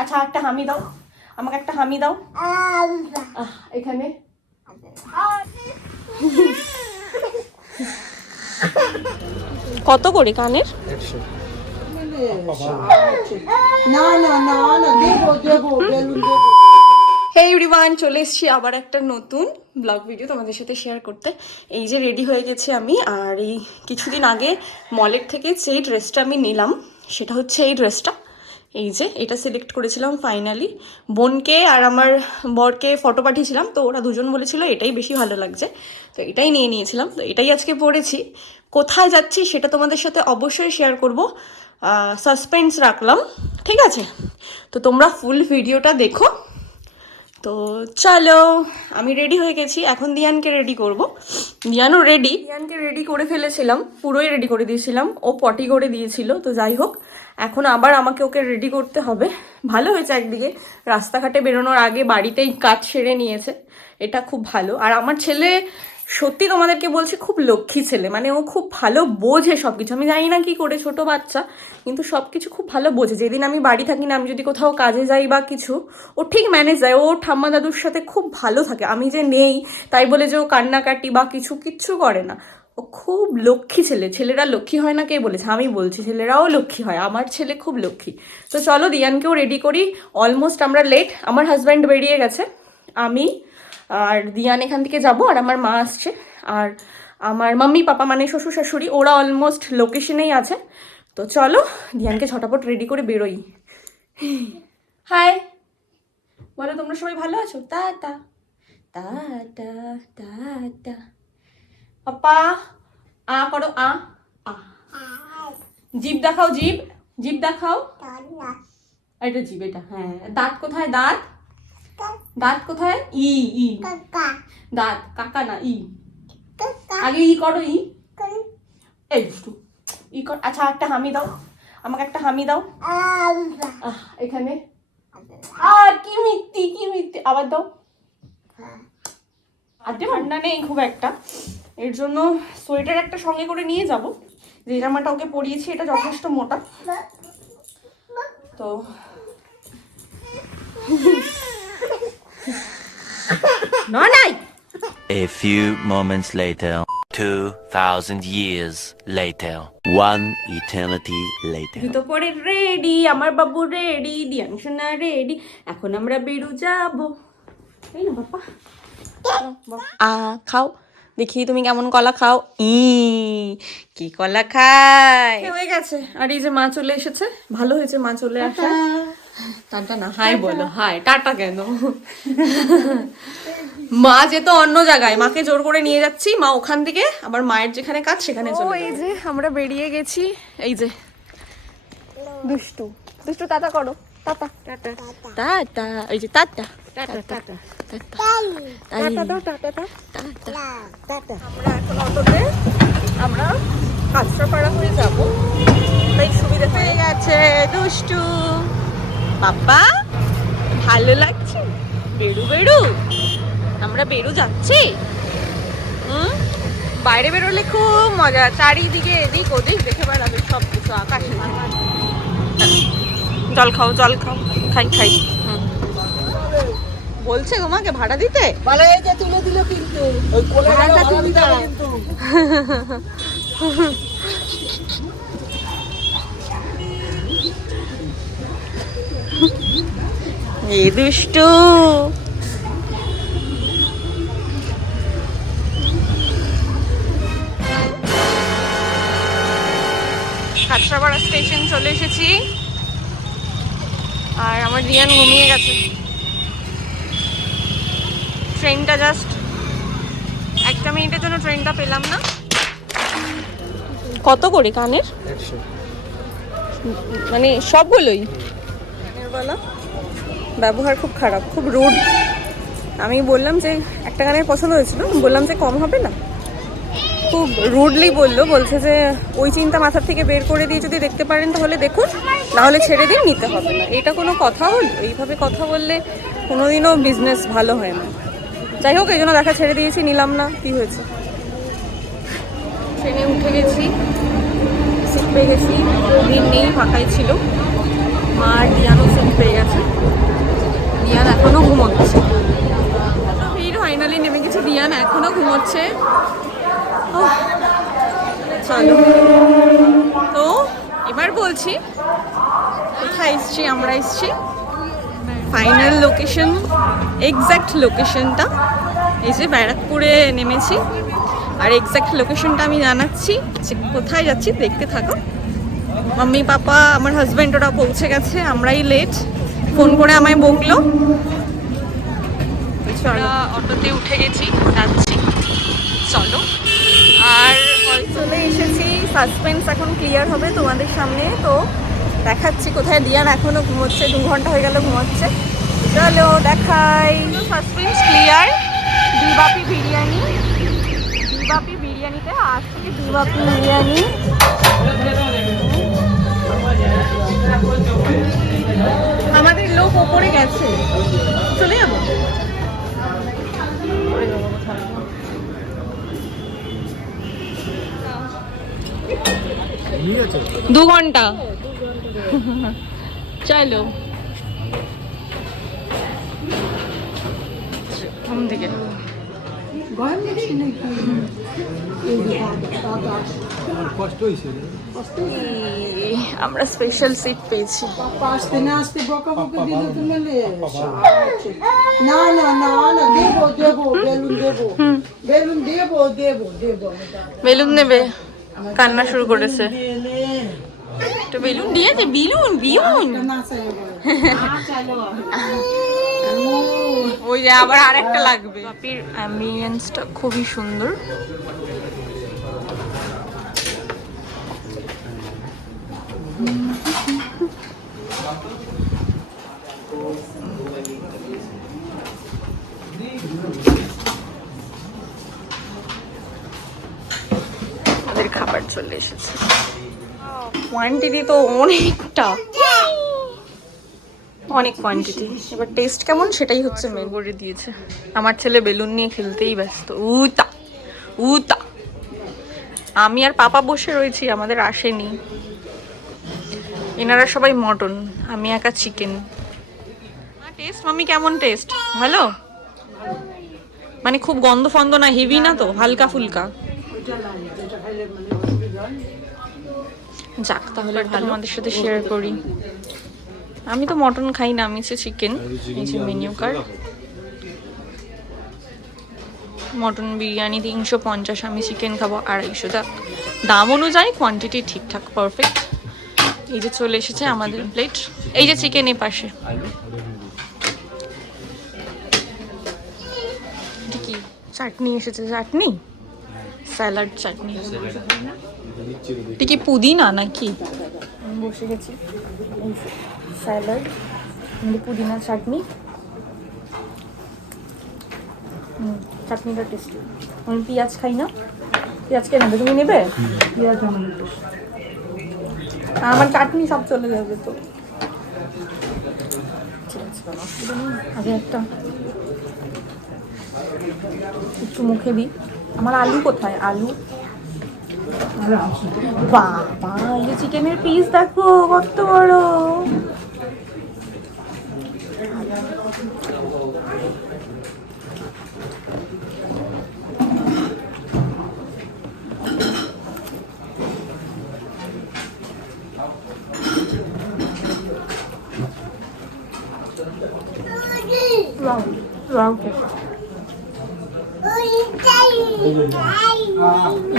আচ্ছা একটা হামি দাও, আমাকে একটা হামি দাও এখানে। কত করে কানের? হেই এভরিওয়ান, চলে এসেছি আবার একটা নতুন ব্লগ ভিডিও তোমাদের সাথে শেয়ার করতে। এই যে রেডি হয়ে গেছি আমি, আর এই কিছুদিন আগে মলের থেকে যেই ড্রেসটা আমি নিলাম সেটা হচ্ছে এই ড্রেসটা। এই যে এটা সিলেক্ট করেছিলাম ফাইনালি। বোনকে আর আমার বরকে ফটো পাঠিয়েছিলাম, তো ওরা দুজন বলেছিল এটাই বেশি ভালো লাগছে, তো এটাই নিয়ে নিয়েছিলাম। তো এটাই আজকে পরেছি। কোথায় যাচ্ছি সেটা তোমাদের সাথে অবশ্যই শেয়ার করব, সাসপেন্স রাখলাম, ঠিক আছে? তো তোমরা ফুল ভিডিওটা দেখো। তো চলো, আমি রেডি হয়ে গেছি, এখন দিয়ানকে রেডি করব। দিয়ানও রেডি, দিয়ানকে রেডি করে ফেলেছিলাম, পুরোই রেডি করে দিয়েছিলাম, ও পটি করে দিয়েছিল। তো যাই হোক, এখন আবার আমাকে ওকে রেডি করতে হবে। ভালো হয়েছে, একদিকে রাস্তাঘাটে বেরোনোর আগে বাড়িতেই কাজ সেরে নিয়েছে, এটা খুব ভালো। আর আমার ছেলে সত্যি তোমাদেরকে বলছি খুব লক্ষ্মী ছেলে, মানে ও খুব ভালো বোঝে সব কিছু। আমি জানি না কি করে, ছোট বাচ্চা, কিন্তু সব কিছু খুব ভালো বোঝে। যেদিন আমি বাড়ি থাকি না, আমি যদি কোথাও কাজে যাই বা কিছু, ও ঠিক ম্যানেজ যায়। ও ঠাম্মা দাদুর সাথে খুব ভালো থাকে। আমি যে নেই তাই বলে যে ও কান্নাকাটি বা কিচ্ছু করে না। ও খুব লক্ষ্মী ছেলে। ছেলেরা লক্ষ্মী হয় না কে বলেছে? আমি বলছি, ছেলেরাও লক্ষ্মী হয়। আমার ছেলে খুব লক্ষ্মী। তো চলো দিয়ানকেও রেডি করি। অলমোস্ট আমরা লেট। আমার হাজব্যান্ড বেরিয়ে গেছে, আমি আর দিয়ান এখান থেকে যাব, আর আমার মা আসছে, আর আমার মাম্মি পাপা মানে শ্বশুর শাশুড়ি, ওরা অলমোস্ট লোকেশনেই আছে। তো চলো দিয়ানকে ঝটাপট রেডি করে বেরোই। হাই বলো, তোমরা সবাই ভালো আছো? Tata tata tata. পাপা আ করো, আ আ। জিভ দেখাও, জিভ, জিভ দেখাও। এটা জিভ, এটা। হ্যাঁ, দাঁত কোথায়? দাঁত, দাঁত কোথায়? ই ই, দাঁত, কাকা না, ই। আগে ই করো, ই। এই দুষ্টু, ই কর। আচ্ছা একটা হামি দাও, আমাকে একটা হামি দাও এখানে। আর কি মিথ্যি, কি মিথ্যি, আবার দাও। আজকে ঠান্ডা নেই খুব একটা, এর জন্য সোয়েটার একটা সঙ্গে করে নিয়ে যাব। যে জামাটা ওকে পরিয়েছি এটা যথেষ্ট মোটা, তো না নাই। A few moments later, 2000 years later, one eternity later. জুতো পরে রেডি, আমার বাবু রেডি, দিয়ান সোনা রেডি, এখন আমরা বেরু যাব। এই না বাবা, খাও দেখি তুমি কেমন কলা খাও। কি কলা খায়, হয়ে গেছে। আর এই যে মা চলে এসেছে, ভালো হয়েছে মা চলে আসা। টাটা না, হাই বলো। হাই, টাটা কেন? মা যেত অন্য জায়গায়, মাকে জোর করে নিয়ে যাচ্ছি, মা ওখান থেকে আবার মায়ের যেখানে কাজ সেখানে চলে যাবে। এই যে আমরা বেরিয়ে গেছি, এই যে দুষ্টু দুষ্টু টাটা করো, টাটা টাটা টাটা, এই যে টাটা টাটা টাটা টাটা দাও, টাটা টাটা। আমরা এখন অটোতে আমরা কাঁচরাপাড়া হয়ে যাব, তাই সুবিধা হয়ে গেছে। দুষ্টু বাবা, ভালো লাগছে? বেরু বেরু, আমরা বেরু যাচ্ছি। বাইরে বেরোলে খুব মজা, চারিদিকে এদিক ওদিক দেখে বেড়াবে সব কিছু, আকাশে। জল খাও, জল খাও, খাই খাই। বলছে তোমাকে ভাড়া দিতে, তুলে দিল কিন্তু এই দুষ্টু। কাঁচরাপাড়া স্টেশন চলে এসেছি, আর আমার রিয়ান ঘুমিয়ে গেছে। ট্রেনটা জাস্ট একটা মিনিটের জন্য ট্রেনটা পেলাম না। কত করে কানের? মানে সবগুলোই বলো, ব্যবহার খুব খারাপ, খুব রুড। আমি বললাম যে একটা কানের পছন্দ হয়েছিল, বললাম যে কম হবে না, খুব রুডলি বলছে যে ওই চিন্তা মাথার থেকে বের করে দিয়ে যদি দেখতে পারেন তাহলে দেখুন, নাহলে ছেড়ে দিন, নিতে হবে না। এটা কোনো কথা হল? এইভাবে কথা বললে কোনোদিনও বিজনেস ভালো হয় না। যাই হোক, এই জন্য দেখা ছেড়ে দিয়েছি, নিলাম না, কি হয়েছে। ট্রেনে উঠে গেছি, সিট পেয়ে গেছি, দিন নেই, ফাঁকাই ছিল। মা আর দিয়ানও সিট পেয়ে গেছে। চলো। তো এবার বলছি কোথায় এসছি আমরা। এসছি ফাইনাল লোকেশন, এক্স্যাক্ট লোকেশনটা এই যে ব্যারাকপুরে নেমেছি। আর এক্স্যাক্ট লোকেশনটা আমি জানাচ্ছি যে কোথায় যাচ্ছি, দেখতে থাকো। মাম্মি পাপা আমার হাজব্যান্ড ওরা পৌঁছে গেছে, আমরাই লেট। ফোন করে আমায় বকলো। চলো অটোতে উঠে গেছি, যাচ্ছি, চলো। আর চলে এসেছি, সাসপেন্স এখন ক্লিয়ার হবে তোমাদের সামনে। তো দেখাচ্ছি কোথায়। দিয়ান এখনো ঘুমোচ্ছে, 2 ঘন্টা হয়ে গেল ঘুমোচ্ছে। চলো দেখাই। Suspense clear. দিবাপি বিরিয়ানি, দিবাপি বিরিয়ানিতে আজ থেকে দিবাপি বিরিয়ানি। আমাদের লোক ওপরে গেছে, চলে যাবো। 2 ঘন্টা। চলো ঘুম থেকে আমরা স্পেশাল সিট পেয়েছি। আসতে না আসতে বকা বকা দিল তুমি। না না না না, দেবো দেবো, বেলুন দেবো, বেলুন দেবো দেবো দেবো। বেলুন নেবে, কান্না শুরু করেছে। তো বেলুন দিয়েছে, বেলুন বিলুন। ওই যে আবার আরেকটা লাগবে। বাপির অ্যাম্বিয়েন্সটা খুবই সুন্দর। আমাদের খাবার চলে এসেছে। কোয়ান্টিটি তো অনেকটা, অনেক কোয়ান্টিটি। এবার টেস্ট কেমন সেটাই হচ্ছে মেন। করে দিয়েছে। আমার ছেলে বেলুন নিয়ে খেলতেই ব্যস্ত। উতা উতা। আমি আর পাপা বসে রয়েছি, আমাদের আসেনি। এনারা সবাই মটন, আমি একা চিকেন। টেস্ট মাম্মি কেমন টেস্ট? ভালো? মানে খুব গন্ধ ফন্ধ না, হেভি না তো, হালকা ফুলকা? যাক তাহলে ভালো, আমাদের সাথে শেয়ার করি। আমি তো মটন খাই না, আমি হচ্ছে চিকেন। এই যে মেনু কার্ড। মটন বিরিয়ানি 350, আমি চিকেন খাবো 250। যাক দাম অনুযায়ী কোয়ান্টিটি ঠিকঠাক পারফেক্ট। এই যে চলে এসেছে আমাদের প্লেট। এই যে চিকেন এর পাশে। এটা কি চাটনি এসেছে? চাটনি, স্যালাড চাটনি। এটা কি পুদিনা নাকি? আমি বসে গেছি। স্যালাড, পুদিনা চাটনি। চাটনিটা টেস্টি। আমি পেঁয়াজ খাই না। পেঁয়াজ কে নেবে? তুমি নেবে? পেঁয়াজ আমার চাটনি সব চলে যাবে তো। আগে একটা একটু মুখে দিই। আমার আলু কোথায়? আলু। বাবা, এই যে চিকেনের পিস দেখো কত বড়।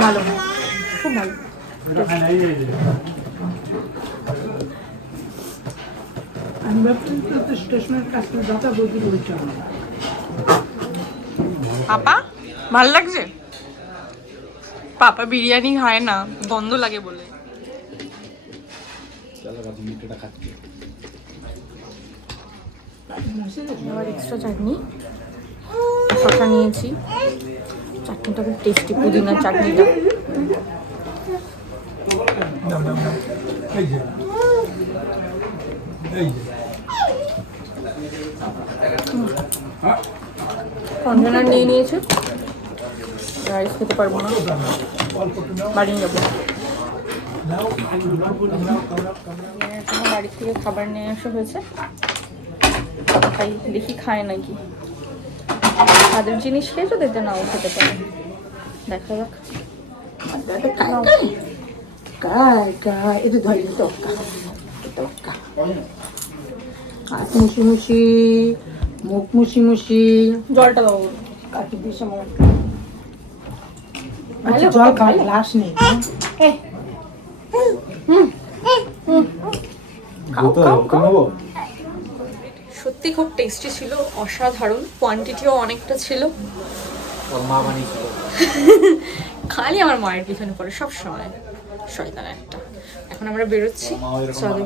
ভালো, খুব ভালো। পাপা ভাল লাগছে? পাপা বিরিয়ানি খায় না, গন্ধ লাগে বলে। আবার এক্সট্রা চাটনি, শসা নিয়েছি। চাটনিটা খুব টেস্টি, পুদিনার চাটনিটা। কন্টেনার নিয়ে নিয়েছে। রাইস খেতে পারবো না, বাড়ি যাবো। বাড়ি থেকে খাবার নিয়ে আসা হয়েছে, তাই দেখি খায় নাকি। তাদের জিনিস খেয়ে তো দেখতে নাও খেতে পারে, দেখা যাক। টক্কা এটা ধরলি টক্কা হাত মুছি মুখ মুছি জলটা দাও। কাটি দিস আমার আচ্ছা জল খাওয়ার গ্লাস নেই সত্যি খুব টেস্টি ছিল, অসাধারণ, কোয়ান্টিটিও অনেকটা ছিল। খালি আমার মায়ের পিছনে পড়ে সব সময়, শয়তান একটা। এখন আমরা বেরোচ্ছি, চলো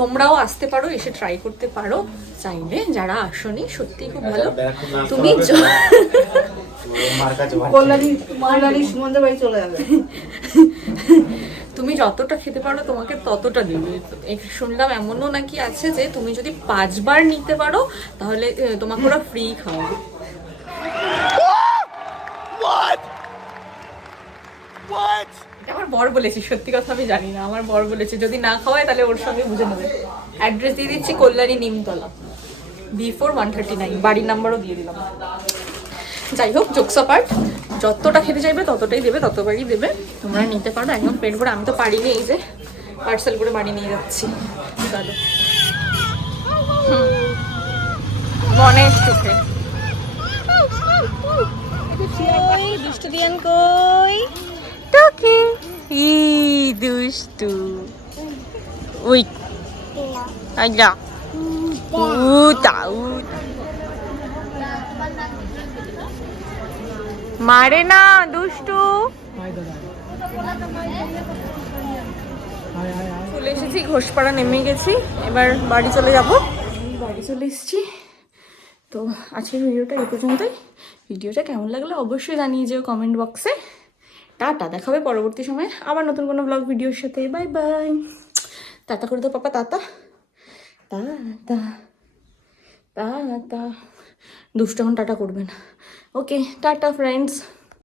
তোমরাও আসতে পারো, এসে ট্রাই করতে পারো চাইলে, যারা আসনি। সত্যি খুব ভালো। তুমি তুমি যতটা খেতে পারো তোমাকে ততটা দেবে। শুনলাম এমনও নাকি আছে যে তুমি যদি 5 বার নিতে পারো তাহলে তোমাকে ওরা ফ্রি খাওয়াবে। এটা আমার বর বলেছে, সত্যি কথা আমি জানি না, আমার বর বলেছে যদি না খাওয়ায় তাহলে ওর সঙ্গে বুঝে নেবে। অ্যাড্রেস দিয়ে দিচ্ছি, কল্যাণী নিমতলা, B4 139, বাড়ির নাম্বারও দিয়ে দিলাম। যাই হোক, জোকস অ্যাপার্ট, যতটা খেতে চাইবে ততটাই দেবে, ততবারই দেবে, তোমরা নিতে পারো একদম পেট ভরে। আমি তো পারিনি, এই যে পার্সেল করে বাড়ি নিয়ে যাচ্ছি। চলো গণেশ চোখে দুষ্টু দিয়ান কই টকি ই দুষ্টু ওই আইলা উতাউ মারে না দুষ্টু। চলে এসেছি ঘোষপাড়া, নেমে গেছি, এবার বাড়ি চলে যাব। বাড়ি চলে এসেছি। তো আজকের ভিডিওটা এই পর্যন্তই। ভিডিওটা কেমন লাগলো অবশ্যই জানিয়ে যেও কমেন্ট বক্সে। টাটা, দেখাবে পরবর্তী সময়ে আবার নতুন কোনো ব্লগ ভিডিওর সাথে। Bye bye. টাটা করে দাও পাপা, টাটা টাটা টাটা। দুষ্ট এখন টাটা করবে না। ওকে, টাটা ফ্রেন্ডস।